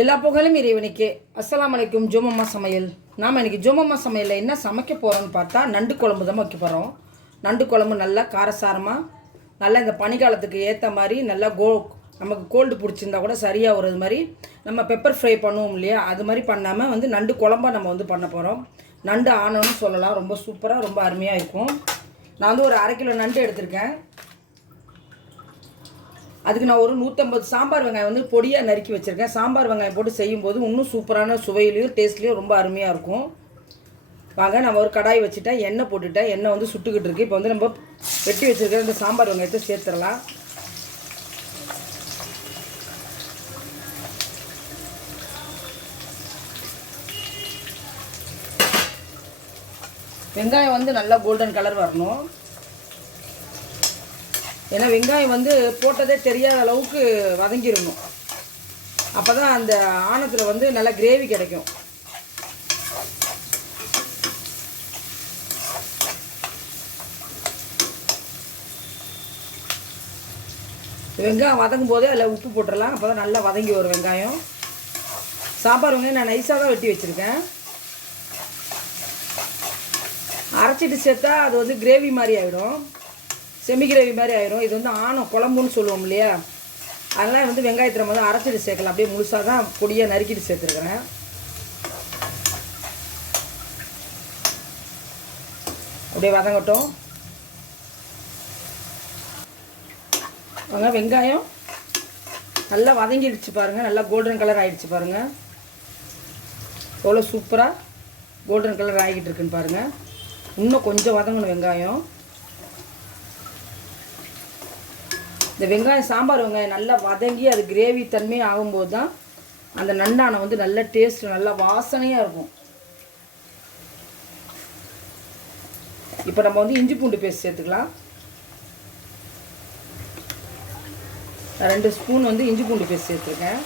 எல்லா புகழும் இறைவனுக்கே. அஸ்லாம் அலைக்கும் ஜோமம்மா சமையல். நாம் இன்றைக்கி ஜோமம்மா சமையலில் என்ன சமைக்க போகிறோம்னு பார்த்தா நண்டு குழம்பு தான் வைக்க போகிறோம் நண்டு குழம்பு நல்லா காரசாரமாக நல்லா இந்த பனிக்காலத்துக்கு ஏற்ற மாதிரி நல்லா கோ நமக்கு கோல்டு பிடிச்சிருந்தா கூட சரியாக வருது மாதிரி நம்ம பெப்பர் ஃப்ரை பண்ணுவோம் இல்லையா? அது மாதிரி பண்ணாமல் வந்து நண்டு குழம்பாக நம்ம வந்து பண்ண போகிறோம் நண்டு ஆனோன்னு சொல்லலாம். ரொம்ப சூப்பராக ரொம்ப அருமையாக இருக்கும். நான் வந்து ஒரு அரை கிலோ நண்டு எடுத்திருக்கேன். அதுக்கு நான் ஒரு நூற்றம்பது சாம்பார் வெங்காயம் வந்து பொடியாக நறுக்கி வச்சுருக்கேன். சாம்பார் வெங்காயம் போட்டு செய்யும்போது இன்னும் சூப்பரான சுவையிலையும் டேஸ்ட்லேயும் ரொம்ப அருமையாக இருக்கும். வாங்க நம்ம ஒரு கடாய் வச்சுட்டேன். எண்ணெய் போட்டுட்டேன். எண்ணெய் வந்து சுட்டுக்கிட்டு இருக்கு. இப்போ வந்து நம்ம வெட்டி வச்சுருக்கிற இந்த சாம்பார் வெங்காயத்தை சேர்த்துடலாம். வெங்காயம் வந்து நல்லா கோல்டன் கலர் வரணும். ஏன்னா வெங்காயம் வந்து போட்டதே தெரியாத அளவுக்கு வதங்கிடணும். அப்போ தான் அந்த ஆணத்தில் வந்து நல்லா கிரேவி கிடைக்கும். வெங்காயம் வதங்கும் போதே அதில் உப்பு போட்டுடலாம். அப்போ தான் நல்லா வதங்கி வரும் வெங்காயம். சாம்பார் வெங்காயம் நான் நைஸாக தான் வெட்டி வச்சுருக்கேன். அரைச்சிட்டு சேர்த்தா அது வந்து கிரேவி மாதிரி ஆகிடும் செமி கிரேவி மாதிரி ஆயிரும். இது வந்து ஆணம் குழம்புன்னு சொல்லுவோம் இல்லையா? அதனால் வந்து வெங்காயத்தில் நம்ம வந்து அரைச்சிட்டு சேர்க்கலாம். அப்படியே முழுசாக தான் பொடியாக நறுக்கிட்டு சேர்த்துருக்குறேன். அப்படியே வதங்கட்டும். வாங்க வெங்காயம் நல்லா வதங்கிடுச்சு பாருங்கள் நல்லா கோல்டன் கலர் ஆகிடுச்சு பாருங்கள் எவ்வளோ சூப்பராக கோல்டன் கலர் ஆகிட்டு இருக்குன்னு பாருங்கள் இன்னும் கொஞ்சம் வதங்கணும் வெங்காயம். இந்த வெங்காயம் சாம்பார் வெங்காயம் நல்லா வதங்கி அது கிரேவி தன்மை ஆகும்போது தான் அந்த நண்டானை வந்து நல்ல டேஸ்ட் நல்லா வாசனையாக இருக்கும். இப்போ நம்ம வந்து இஞ்சி பூண்டு பேஸ்ட் சேர்த்துக்கலாம். ரெண்டு ஸ்பூன் வந்து இஞ்சி பூண்டு பேஸ்ட் சேர்த்துருக்கேன்.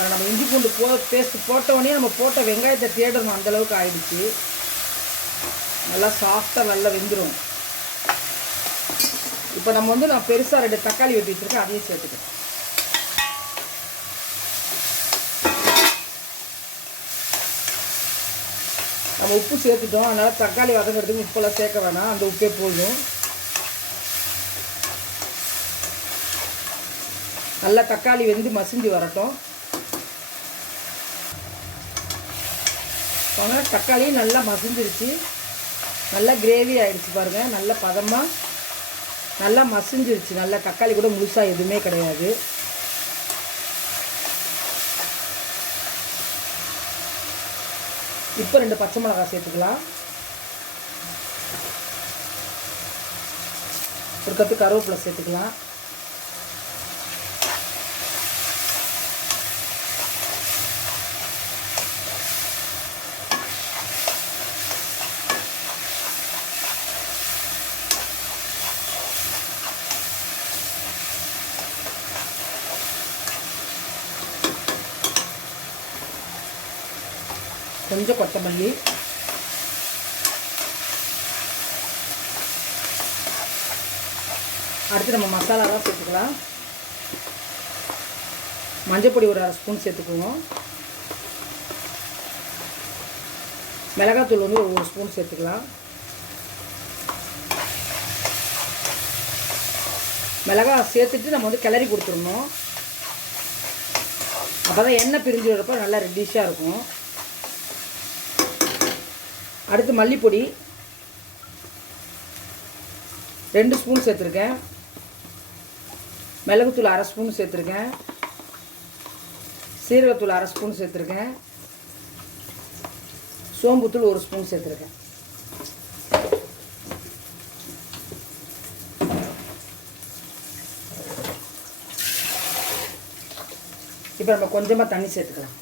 நம்ம இஞ்சி பூண்டு போ பேஸ்ட்டு போட்ட நம்ம போட்ட வெங்காயத்தை தேடணும் அந்தளவுக்கு ஆயிடுச்சு. நல்லா சாஃப்டாக நல்லா வெந்துடும் இப்போ நம்ம வந்து நான் பெருசாக ரெண்டு தக்காளி வெட்டி வச்சுருக்கேன் அதையும் சேர்த்துக்கிறேன். நம்ம உப்பு சேர்த்துட்டோம் அதனால் தக்காளி வதங்கிறதுக்கு உப்பெல்லாம் சேர்க்க வேணாம் அந்த உப்பே போதும். நல்லா தக்காளி வெந்து மசிஞ்சு வரட்டும். போனால் தக்காளியும் நல்லா மசிஞ்சிருச்சு. நல்லா கிரேவி ஆகிடுச்சு பாருங்கள் நல்ல பதமாக நல்லா மசிஞ்சிருச்சு. நல்லா தக்காளி கூட முழுசாக எதுவுமே கிடையாது. இப்போ ரெண்டு பச்சை மிளகாய் சேர்த்துக்கலாம். ஒரு கற்று கருவேப்பிலை சேர்த்துக்கலாம். கொஞ்சம் கொத்தமல்லி. அடுத்து நம்ம மசாலாலாம் சேர்த்துக்கலாம். மஞ்சப்பொடி ஒரு அரை ஸ்பூன் சேர்த்துக்குவோம். மிளகாத்தூள் வந்து ஒரு ஒரு ஸ்பூன் சேர்த்துக்கலாம். மிளகாய் சேர்த்துட்டு நம்ம வந்து கிளறி கொடுத்துடணும். அப்போ தான் எண்ணெய் பிரிஞ்சு வரப்போ நல்லா ரெட்டிஷாக இருக்கும். அடுத்து மல்லிப்பொடி. ரெண்டு ஸ்பூன் சேர்த்துருக்கேன். மிளகுத்தூள் அரை ஸ்பூன் சேர்த்துருக்கேன். சீரகத்தூள் அரை ஸ்பூன் சேர்த்துருக்கேன். சோம்புத்தூள் ஒரு ஸ்பூன் சேர்த்துருக்கேன். இப்போ நம்ம கொஞ்சமாக தண்ணி சேர்த்துக்கலாம்.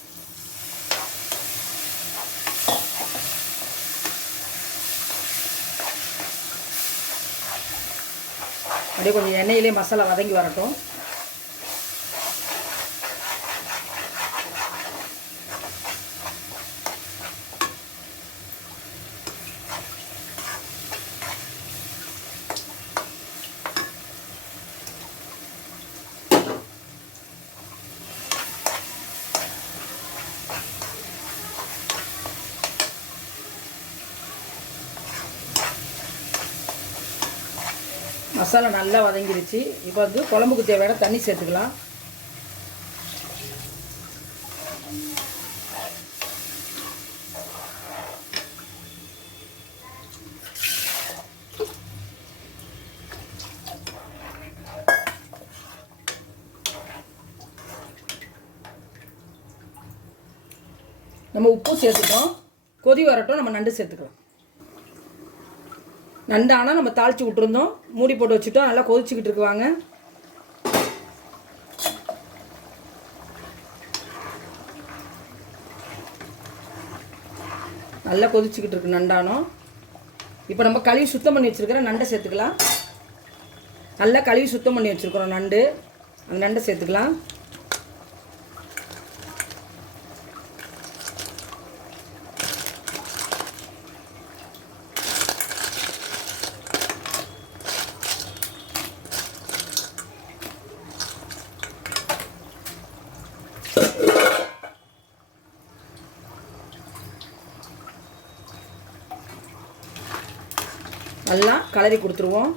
அப்படியே கொஞ்சம் எண்ணெயிலே மசாலா வதங்கி வரட்டும். மசாலா நல்லா வதங்கிருச்சு. இப்போ வந்து குழம்புக்கு தேவையான தண்ணி சேர்த்துக்கலாம். நம்ம உப்பு சேர்த்துட்டோம். கொதி வரட்டும் நம்ம நண்டு சேர்த்துக்கலாம். நண்டு நம்ம தாளித்து விட்டுருந்தோம். மூடி போட்டு வச்சுட்டோம். நல்லா கொதிச்சுக்கிட்டு இருக்குவாங்க. நல்லா கொதிச்சுக்கிட்டு இருக்கு நண்டானம் இப்போ நம்ம கழுவி சுத்தம் பண்ணி வச்சுருக்கிற நண்டை சேர்த்துக்கலாம். நல்லா கழுவி சுத்தம் பண்ணி வச்சுருக்குறோம் நண்டு. அந்த நண்டை சேர்த்துக்கலாம். நல்லா கலரி கொடுத்துருவோம்.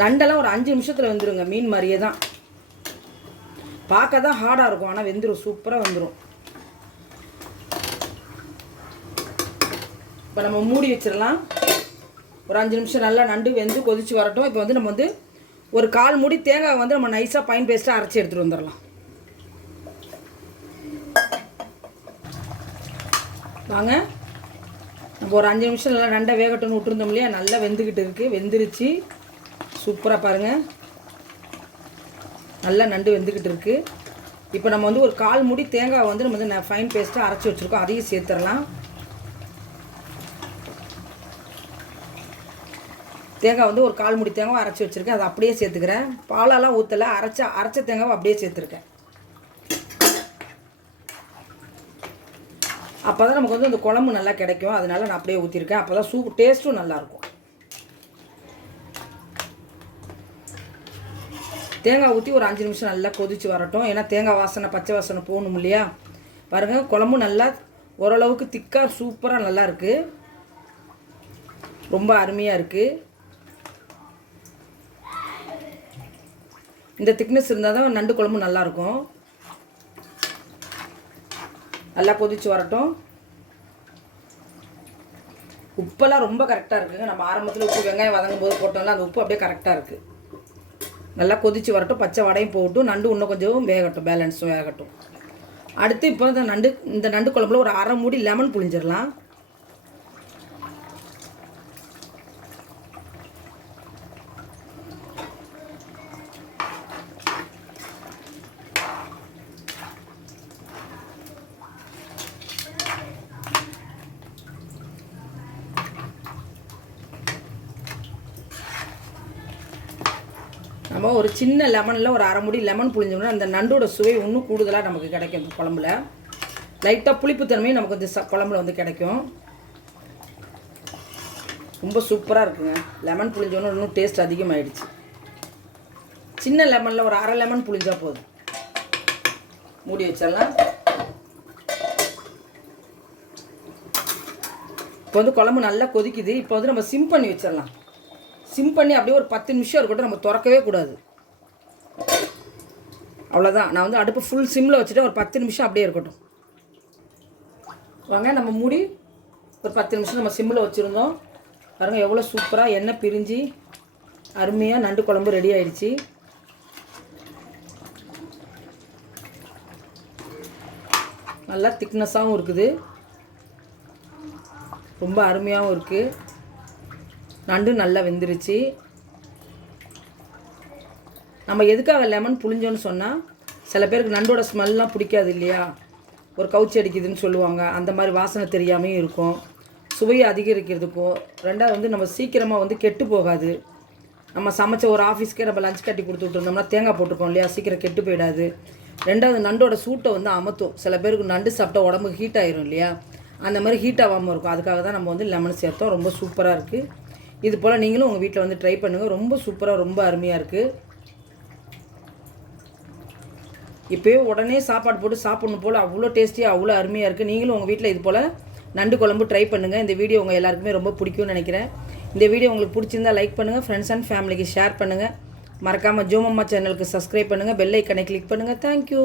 நண்டெல்லாம் ஒரு அஞ்சு நிமிஷத்தில் வந்துடுங்க மீன் மாதிரியே தான் பார்க்க தான் ஹார்டாக இருக்கும் ஆனால் வெந்துடும் சூப்பராக வந்துடும் இப்போ நம்ம மூடி வச்சிடலாம். ஒரு அஞ்சு நிமிஷம் நல்லா நண்டு வெந்து கொதிச்சு வரட்டும். இப்போ வந்து நம்ம வந்து ஒரு கால் மூடி தேங்காய் வந்து நம்ம நைஸாக பைன் பேஸ்ட்டாக அரைச்சி எடுத்துகிட்டு வந்துடலாம். வாங்க. நம்ம ஒரு அஞ்சு நிமிஷம் நல்லா நண்டை வேகட்டும்னு விட்டுருந்தோம் இல்லையா? நல்லா வெந்துக்கிட்டு இருக்குது வெந்துருச்சு. சூப்பராக பாருங்கள் நல்லா நண்டு வெந்துக்கிட்டு இருக்குது இப்போ நம்ம வந்து ஒரு கால் முடி தேங்காய் வந்து நம்ம வந்து ஃபைன் பேஸ்ட்டாக அரைச்சி வச்சுருக்கோம். அதையும் சேர்த்துடலாம். தேங்காய் வந்து ஒரு கால் முடி தேங்காய் அரைச்சி வச்சுருக்கேன். அதை அப்படியே சேர்த்துக்கிறேன். பாலெல்லாம் ஊற்றலை அரைச்ச அரைச்ச தேங்காவை அப்படியே சேர்த்துருக்கேன். அப்போ தான் நமக்கு வந்து அந்த குழம்பு நல்லா கிடைக்கும். அதனால நான் அப்படியே ஊற்றிருக்கேன் அப்போ தான் சூப் டேஸ்ட்டும் நல்லாயிருக்கும். தேங்காய் ஊற்றி ஒரு அஞ்சு நிமிஷம் நல்லா கொதித்து வரட்டும். ஏன்னா தேங்காய் வாசனை பச்சை வாசனை போகணும் இல்லையா? பாருங்கள் குழம்பு நல்லா ஓரளவுக்கு திக்காக சூப்பராக நல்லா இருக்குது ரொம்ப அருமையாக இருக்குது இந்த திக்னஸ் இருந்தால் தான் நண்டு குழம்பு நல்லாயிருக்கும். நல்லா கொதிச்சு வரட்டும். உப்பெல்லாம் ரொம்ப கரெக்டாக இருக்குங்க. நம்ம ஆரம்பத்தில் உப்பு வெங்காயம் வதங்கும் போது போட்டோம்ல அந்த உப்பு அப்படியே கரெக்டாக இருக்குது நல்லா கொதிச்சு வரட்டும். பச்சை வடையும் போகட்டும் நண்டு இன்னும் கொஞ்சம் வேகட்டும். பேலன்ஸும் வேகட்டும் அடுத்து இப்போ இந்த நண்டு இந்த நண்டு குழம்புல ஒரு அரை மூடி லெமன் புழிஞ்சிடலாம். நம்ம ஒரு சின்ன லெமனில் ஒரு அரை முடி லெமன் புழிஞ்சோம்னா அந்த நண்டோட சுவை இன்னும் கூடுதலாக நமக்கு கிடைக்கும் இந்த குழம்புல. லைட்டாக புளிப்புத்தன்மையும் நமக்கு இந்த ச குழம்புல வந்து கிடைக்கும். ரொம்ப சூப்பராக இருக்குங்க. லெமன் புளிஞ்சோன்னு இன்னும் டேஸ்ட் அதிகமாகிடுச்சு சின்ன லெமனில் ஒரு அரை லெமன் புளிஞ்சா போதும். மூடி வச்சிடலாம். இப்போ வந்து குழம்பு நல்லா கொதிக்குது. இப்போ வந்து நம்ம சிம் பண்ணி வச்சிடலாம். சிம் பண்ணி அப்படியே ஒரு பத்து நிமிஷம் இருக்கட்டும் நம்ம திறக்கவே கூடாது. அவ்வளோதான் நான் வந்து அடுப்பு ஃபுல் சிம்மில் வச்சுட்டு ஒரு பத்து நிமிஷம் அப்படியே இருக்கட்டும். வாங்க நம்ம மூடி ஒரு பத்து நிமிஷம் நம்ம சிம்மில் வச்சுருந்தோம். பாருங்கள் எவ்வளோ சூப்பராக எண்ணெய் பிரிஞ்சு அருமையாக நண்டு குழம்பு ரெடி ஆயிடுச்சு. நல்லா திக்னஸாகவும் இருக்குது. ரொம்ப அருமையாகவும் இருக்குது நண்டு நல்லா வெந்துருச்சு. நம்ம எதுக்காக லெமன் புளிஞ்சோன்னு சொன்னால் சில பேருக்கு நண்டோட ஸ்மெல்லாம் பிடிக்காது இல்லையா? ஒரு கவுச்சி அடிக்குதுன்னு சொல்லுவாங்க. அந்த மாதிரி வாசனை தெரியாமையும் இருக்கும். சுவையை அதிகரிக்கிறதுக்கும் ரெண்டாவது வந்து நம்ம சீக்கிரமாக வந்து கெட்டு போகாது. நம்ம சமைச்ச ஒரு ஆஃபீஸ்க்கே நம்ம லஞ்ச் கட்டி கொடுத்து விட்டுருந்தோம்னா தேங்காய் போட்டிருக்கோம் இல்லையா? சீக்கிரம் கெட்டு போயிடாது. ரெண்டாவது நண்டோட சூட்டை வந்து அமர்த்தும் சில பேருக்கு நண்டு சாப்பிட்டா உடம்பு ஹீட் ஆயிரும் இல்லையா? அந்த மாதிரி ஹீட் ஆகாமல் இருக்கும். அதுக்காக தான் நம்ம வந்து லெமன் சேர்த்தோம். ரொம்ப சூப்பராக இருக்குது இது போல் நீங்களும் உங்கள் வீட்டில் வந்து ட்ரை பண்ணுங்கள் ரொம்ப சூப்பராக ரொம்ப அருமையாக இருக்குது இப்போயே உடனே சாப்பாடு போட்டு சாப்பிட்ணும் போல் அவ்வளோ டேஸ்டியாக அவ்வளோ அருமையாக இருக்குது நீங்களும் உங்கள் வீட்டில் இது போல் நண்டு குழம்பு ட்ரை பண்ணுங்கள் இந்த வீடியோ உங்கள் எல்லாருக்குமே ரொம்ப பிடிக்கும்னு நினைக்கிறேன். இந்த வீடியோ உங்களுக்கு பிடிச்சிருந்தா லைக் பண்ணுங்கள் ஃப்ரெண்ட்ஸ் அண்ட் ஃபேமிலிக்கு ஷேர் பண்ணுங்கள் மறக்காமல் ஜோமம்மா சேனலுக்கு சப்ஸ்கிரைப் பண்ணுங்கள் பெல் ஐக்கனை கிளிக் பண்ணுங்கள் தேங்க்யூ